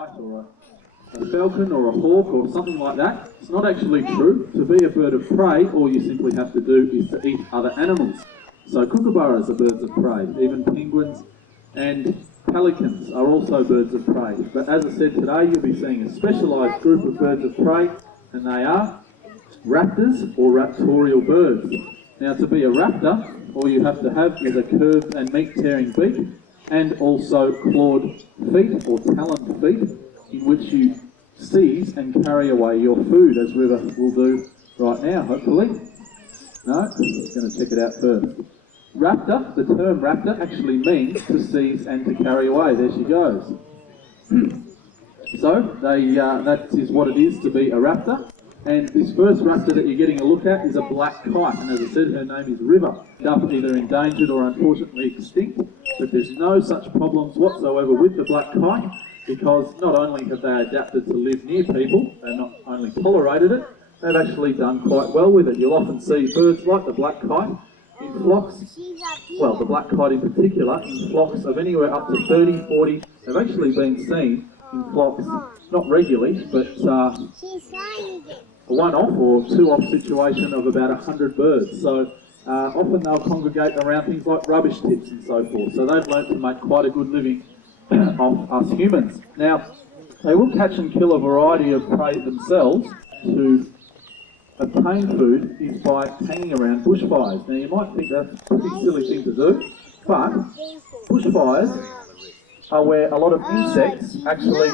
kite or a falcon or a hawk or something like that. It's not actually true. To be a bird of prey, all you simply have to do is to eat other animals. So kookaburras are birds of prey, even penguins and pelicans are also birds of prey. But as I said today, you'll be seeing a specialised group of birds of prey, and they are raptors or raptorial birds. Now, to be a raptor, all you have to have is a curved and meat-tearing beak and also clawed feet or taloned feet in which you seize and carry away your food, as River will do right now, hopefully. No, I'm going to check it out first. Raptor, the term raptor actually means to seize and to carry away. There she goes. So, that is what it is to be a raptor. And this first raptor that you're getting a look at is a black kite. And as I said, her name is River. Either endangered or unfortunately extinct. But there's no such problems whatsoever with the black kite, because not only have they adapted to live near people, and not only tolerated it, they've actually done quite well with it. You'll often see birds like the black kite in flocks, well, the black kite in particular, in flocks of anywhere up to 30, 40. They've actually been seen in flocks, not regularly, but a one-off or two-off situation of about 100 birds. So often they'll congregate around things like rubbish tips and so forth. So they've learnt to make quite a good living of us humans. Now, they will catch and kill a variety of prey themselves. To obtain food is by hanging around bushfires. Now, you might think that's a pretty silly thing to do, but bushfires are where a lot of insects actually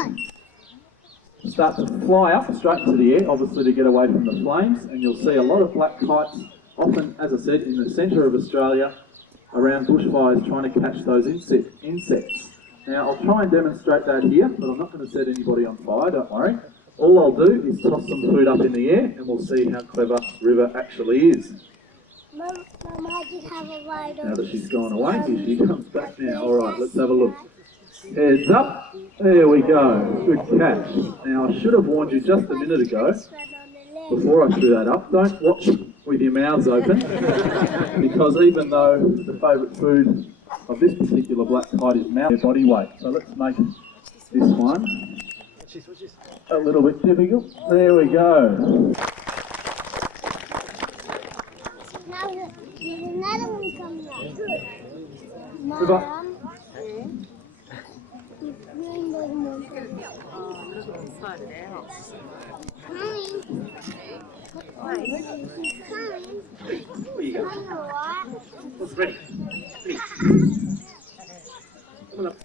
start to fly up straight into the air, obviously to get away from the flames, and you'll see a lot of black kites, often, as I said, in the centre of Australia, around bushfires trying to catch those insects. Now, I'll try and demonstrate that here, but I'm not going to set anybody on fire, don't worry. All I'll do is toss some food up in the air, and we'll see how clever River actually is. Mum, I did have a ride on. Now that she's gone away, here she comes back now. All right, let's have a look. Heads up. There we go. Good catch. Now, I should have warned you just a minute ago, before I threw that up, don't watch with your mouths open, because even though the favourite food of this particular black kite is mouth, their body weight. So let's make this one a little bit difficult. There we go. Now there's another one coming up. Mom. Inside it out. Where you going? What's ready? Ready. Come on up.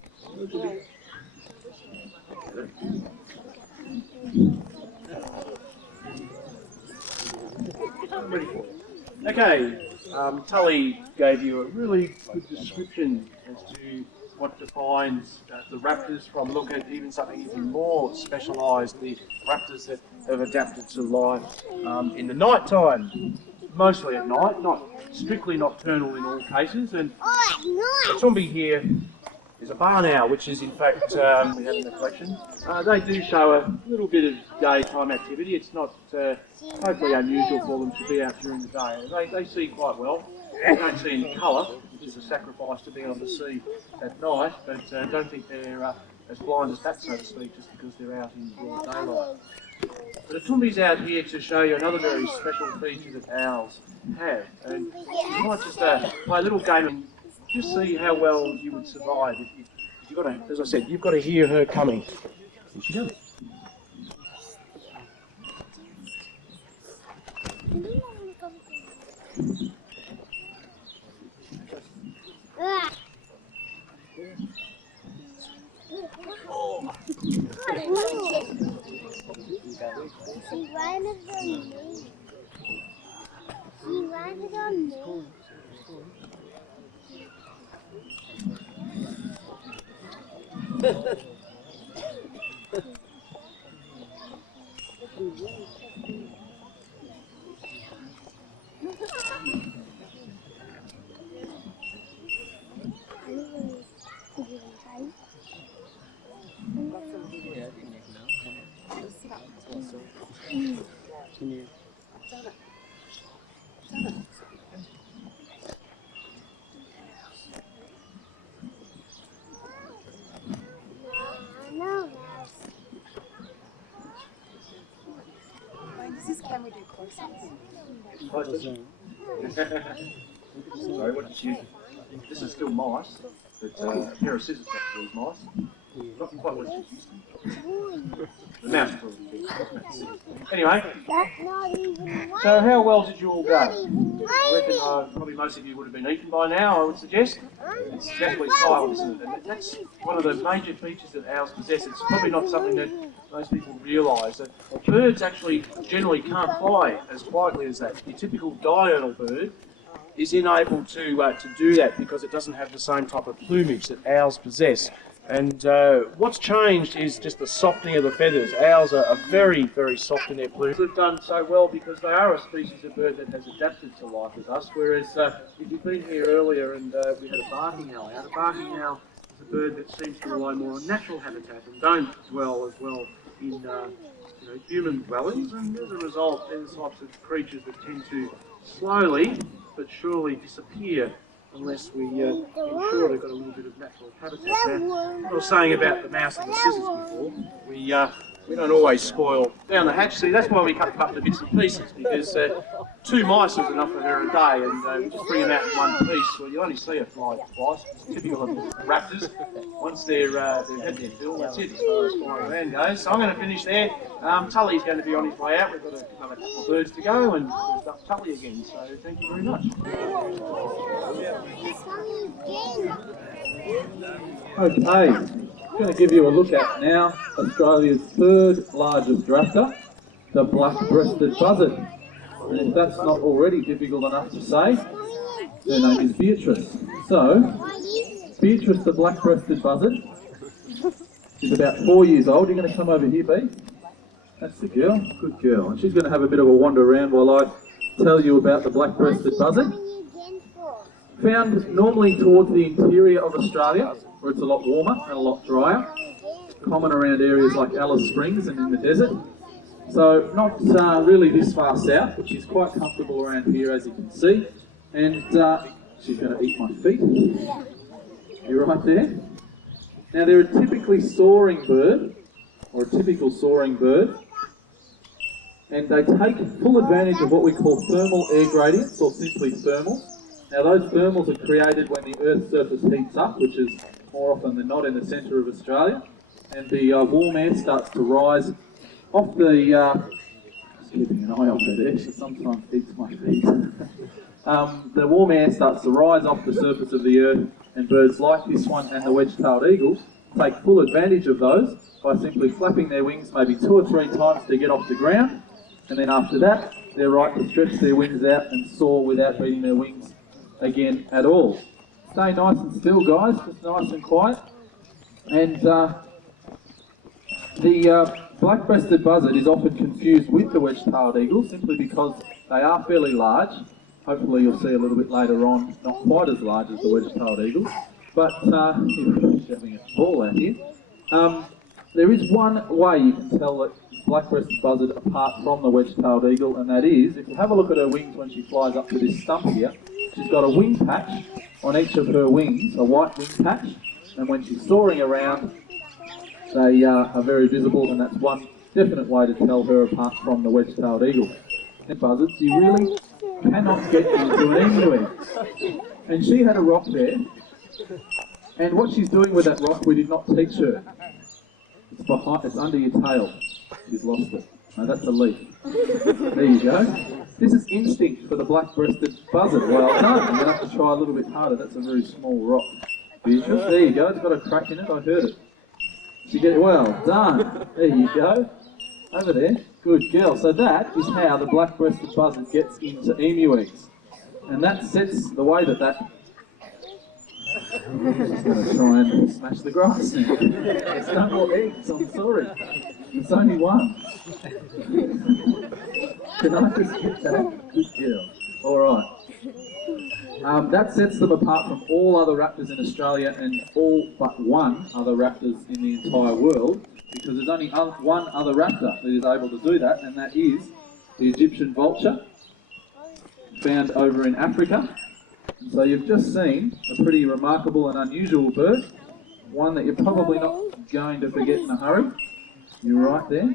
Okay, Tully gave you a really good description as to what defines the raptors from look at even something even more specialised, the raptors that have adapted to life in the night time, mostly at night, not strictly nocturnal in all cases. And the Tumbi here is a barn owl, which is in fact we have in the collection. They do show a little bit of daytime activity. It's not totally unusual for them to be out during the day. They see quite well. They don't see any colour, which is a sacrifice to being able to see at night, but don't think they're as blind as that, so to speak, just because they're out in broad daylight. But the Tumbi's out here to show you another very special feature that owls have. And you might just play a little game and just see how well you would survive. If you've got to, as I said, you've got to hear her coming. Here she comes. She landed on me. She landed on me. Can we do close-ups? Close Sorry, what did you? This is still mice, but a pair of scissors got these mice. Not quite what it used to be. The mouse is Anyway, so how well did you all go? I reckon probably most of you would have been eaten by now, I would suggest. It's definitely silent, isn't it? And that's one of the major features that owls possess. It's probably not something that most people realise. That birds actually generally can't fly as quietly as that. Your typical diurnal bird is unable to do that because it doesn't have the same type of plumage that owls possess. And what's changed is just the softening of the feathers. Owls are very, very soft in their plumage. They've done so well because they are a species of bird that has adapted to life with us, whereas if you've been here earlier and we had a barking owl, a barking owl is a bird that seems to rely more on natural habitat and don't dwell as well in human dwellings, and as a result, they're the types of creatures that tend to slowly but surely disappear unless we ensure they've got a little bit of natural habitat there. I was saying about the mouse and the scissors before, we don't always spoil down the hatch. See, that's why we cut them up to bits and pieces, because 2 mice was enough for her a day, and we just bring them out in one piece. Well, you only see her fly twice. It's typical of raptors. Once they've had their fill, that's it as far as flying around goes. So I'm going to finish there. Tully's going to be on his way out. We've got another couple of birds to go, and we'll start Tully again. So thank you very much. Okay. I'm going to give you a look at now Australia's 3rd largest raptor, the black-breasted buzzard. And if that's not already difficult enough to say, her name is Beatrice. So, Beatrice the black-breasted buzzard is about 4 years old. You're going to come over here, Bea. That's the girl. Good girl. And she's going to have a bit of a wander around while I tell you about the black-breasted buzzard. Found normally towards the interior of Australia, where it's a lot warmer and a lot drier. Common around areas like Alice Springs and in the desert. So not really this far south, but she's quite comfortable around here, as you can see. And she's going to eat my feet. You're right there. Now they're a typically soaring bird, or a typical soaring bird. And they take full advantage of what we call thermal air gradients, or simply thermals. Now those thermals are created when the Earth's surface heats up, which is more often than not in the centre of Australia, and the warm air starts to rise off the, just keeping an eye on her there, she sometimes eats my feet. The warm air starts to rise off the surface of the Earth, and birds like this one and the wedge-tailed eagles take full advantage of those by simply flapping their wings maybe 2 or 3 times to get off the ground, and then after that, they're right to stretch their wings out and soar without beating their wings again at all. Stay nice and still, guys, just nice and quiet. And the black-breasted buzzard is often confused with the wedge-tailed eagle simply because they are fairly large. Hopefully you'll see a little bit later on, not quite as large as the wedge-tailed eagle, but he's having a ball out here. There is one way you can tell that black-breasted buzzard apart from the wedge-tailed eagle, and that is, if you have a look at her wings when she flies up to this stump here, she's got a wing patch on each of her wings, a white wing patch, and when she's soaring around, they are very visible, and that's one definite way to tell her apart from the wedge-tailed eagle. And buzzards, you really cannot get into an emu egg. And she had a rock there, and what she's doing with that rock we did not teach her. It's under your tail. She's lost it. No, that's a leaf. There you go. This is instinct for the black-breasted buzzard. Well, no, I'm going to have to try a little bit harder. That's a very small rock. Beatrice, there you go. It's got a crack in it. I heard it. She get well done. There you go. Over there. Good girl. So that is how the black-breasted buzzard gets into emu eggs. And that sets the way that I'm just going to try and smash the grass now. There's no more eggs, I'm sorry. There's only one. Can I just get that? Good girl. Alright. That sets them apart from all other raptors in Australia and all but one other raptors in the entire world, because there's only one other raptor that is able to do that, and that is the Egyptian vulture, found over in Africa. So you've just seen a pretty remarkable and unusual bird, one that you're probably not going to forget in a hurry. You're right there.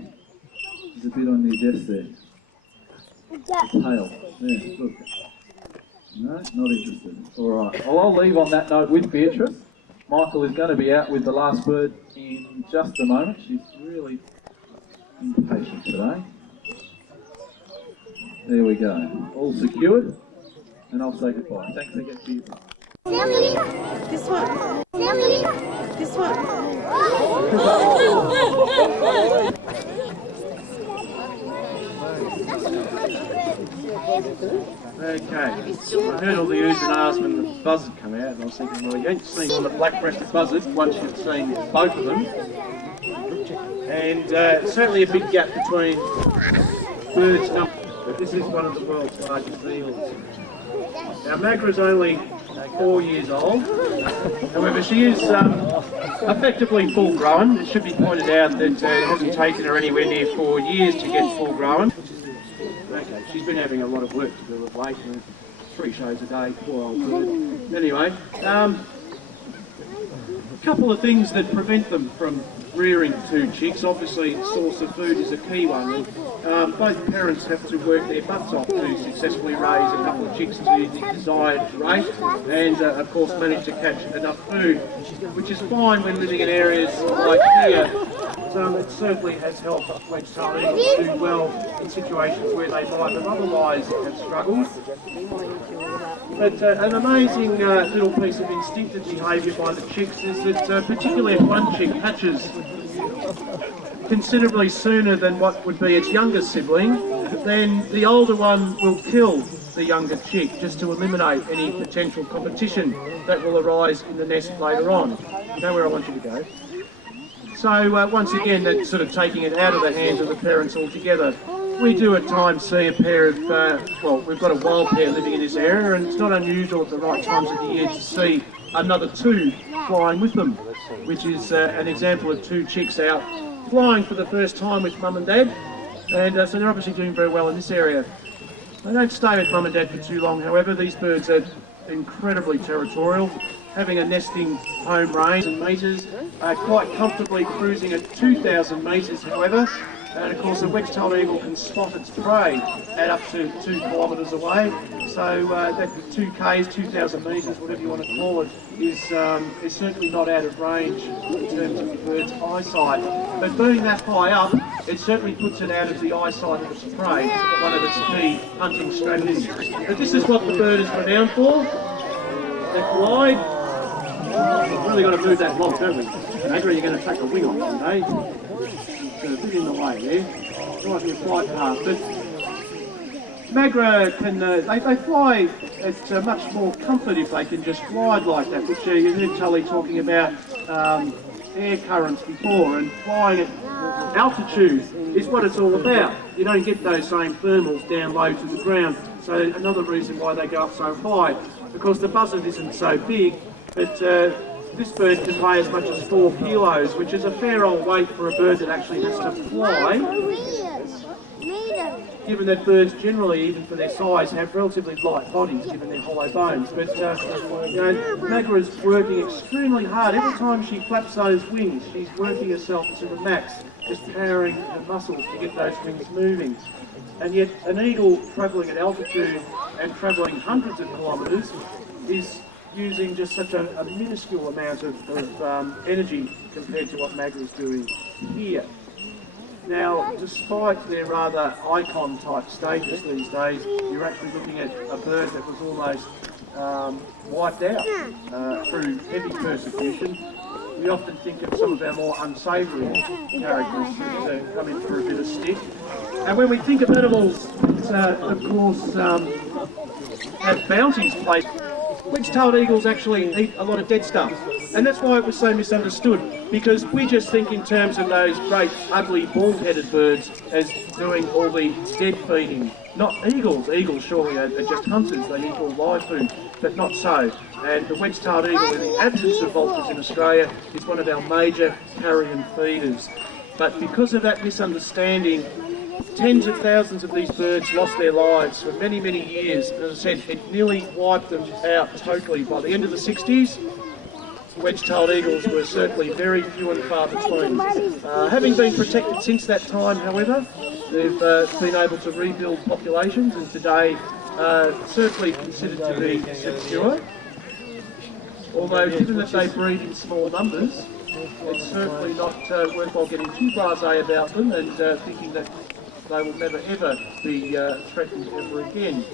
There's a bit on your desk there. Tail. Yeah, look. No, not interested. All right. Well, I'll leave on that note with Beatrice. Michael is going to be out with the last bird in just a moment. She's really impatient today. There we go. All secured. And I'll say goodbye. Thanks again for your time. This one. This one. Okay, I heard all the oohs and ahs when the buzzard come out, and I was thinking, well, you ain't seen on the black-breasted buzzard once you've seen both of them. And certainly a big gap between birds' numbers, but this is one of the world's largest eagles. Now, Magra's only 4 years old, however, she is effectively full-grown. It should be pointed out that it hasn't taken her anywhere near 4 years to get full-grown. Okay, she's been having a lot of work to do of late, 3 shows a day, poor old bird. Anyway, a couple of things that prevent them from rearing 2 chicks. Obviously, source of food is a key one. Both parents have to work their butts off to successfully raise a couple of chicks to the desired rate, and of course manage to catch enough food, which is fine when living in areas like here. It certainly has helped wedge-tailed eagles do well in situations where they might have otherwise have struggled. But an amazing little piece of instinctive behaviour by the chicks is that particularly if one chick hatches considerably sooner than what would be its younger sibling, then the older one will kill the younger chick just to eliminate any potential competition that will arise in the nest later on. You know where I want you to go. So once again, that's sort of taking it out of the hands of the parents altogether. We do at times see a pair of, well, we've got a wild pair living in this area, and it's not unusual at the right times of the year to see another 2 flying with them, which is an example of 2 chicks out flying for the first time with mum and dad, and so they're obviously doing very well in this area. They don't stay with mum and dad for too long, however. These birds are incredibly territorial, having a nesting home range in metres, quite comfortably cruising at 2,000 metres, however. And of course, a wedge-tailed eagle can spot its prey at up to 2 kilometres away. So that 2 Ks, 2,000 metres, whatever you want to call it, is certainly not out of range in terms of the bird's eyesight. But being that high up, it certainly puts it out of the eyesight of its prey, one of its key hunting strategies. But this is what the bird is renowned for. That glide. We've really got to move that block, don't we? Magra, you're going to take a wing off one day. It's a bit in the way there. Driving a flight path. But Magra can, they fly at much more comfort if they can just glide like that, which you heard Tully talking about air currents before, and flying at altitude is what it's all about. You don't get those same thermals down low to the ground, so another reason why they go up so high. Because the buzzard isn't so big, but this bird can weigh as much as 4 kilos, which is a fair old weight for a bird that actually has to fly. Given that birds generally, even for their size, have relatively light bodies, given their hollow bones. But you know, Magra is working extremely hard. Every time she flaps those wings, she's working herself to the max, just powering her muscles to get those wings moving. And yet, an eagle travelling at altitude and travelling hundreds of kilometres is using just such a minuscule amount of energy compared to what Magra is doing here. Now, despite their rather icon-type status these days, you're actually looking at a bird that was almost wiped out through heavy persecution. We often think of some of our more unsavoury characters that come in for a bit of stick. And when we think of animals that, of course, have bounties placed, wedge-tailed eagles actually eat a lot of dead stuff. And that's why it was so misunderstood, because we just think in terms of those great, ugly, bald-headed birds as doing all the dead feeding. Not eagles. Eagles surely are just hunters. They eat all live food, but not so. And the wedge-tailed eagle, in the absence of vultures in Australia, is one of our major carrion feeders. But because of that misunderstanding, tens of thousands of these birds lost their lives for many, many years. As I said, it nearly wiped them out totally. By the end of the 60s, wedge-tailed eagles were certainly very few and far between. Having been protected since that time, however, They've been able to rebuild populations, and today certainly considered to be secure. Although, given that they breed in small numbers, it's certainly not worthwhile getting too blasé about them and thinking that they will never ever be threatened ever again.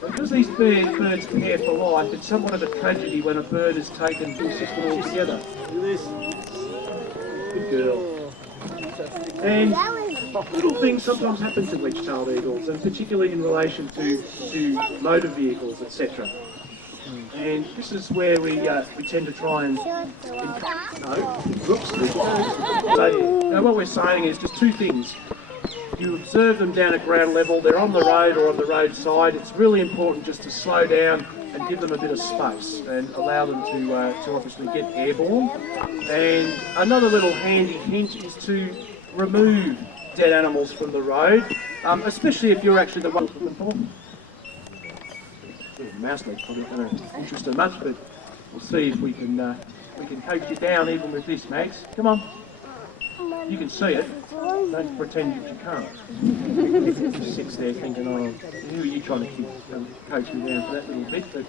Because these birds pair for life, it's somewhat of a tragedy when a bird is taken from the system altogether. Good girl. And little things sometimes happen to wedge-tailed eagles, and particularly in relation to motor vehicles, etc. And this is where we tend to try and so what we're saying is just two things. You observe them down at ground level, they're on the road or on the roadside. It's really important just to slow down and give them a bit of space and allow them to obviously get airborne. And another little handy hint is to remove dead animals from the road, especially if you're actually the one looking for them. Mouse leg's probably not going to interest her much, but we'll see if we can coach you down even with this, Max. Come on. You can see it. Don't pretend that you can't. She sits there thinking, oh, who are you trying to coach me down for that little bit? But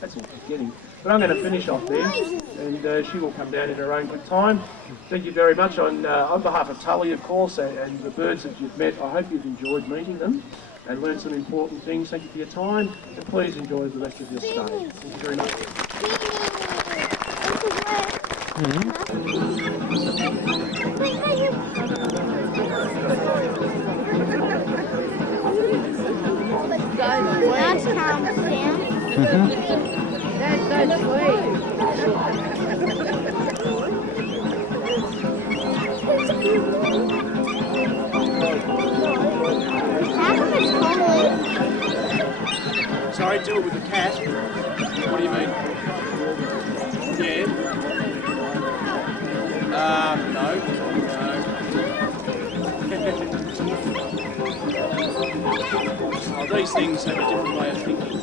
that's all she's getting. But I'm going to finish off there, and she will come down in her own good time. Thank you very much on behalf of Tully, of course, and the birds that you've met. I hope you've enjoyed meeting them and learned some important things. Thank you for your time, and please enjoy the rest of your stay. Thank you very much. That's Tom, Sam. That's so sweet. Sorry, do it with the cat. What do you mean? Yeah. No. Oh, these things have a different way of thinking.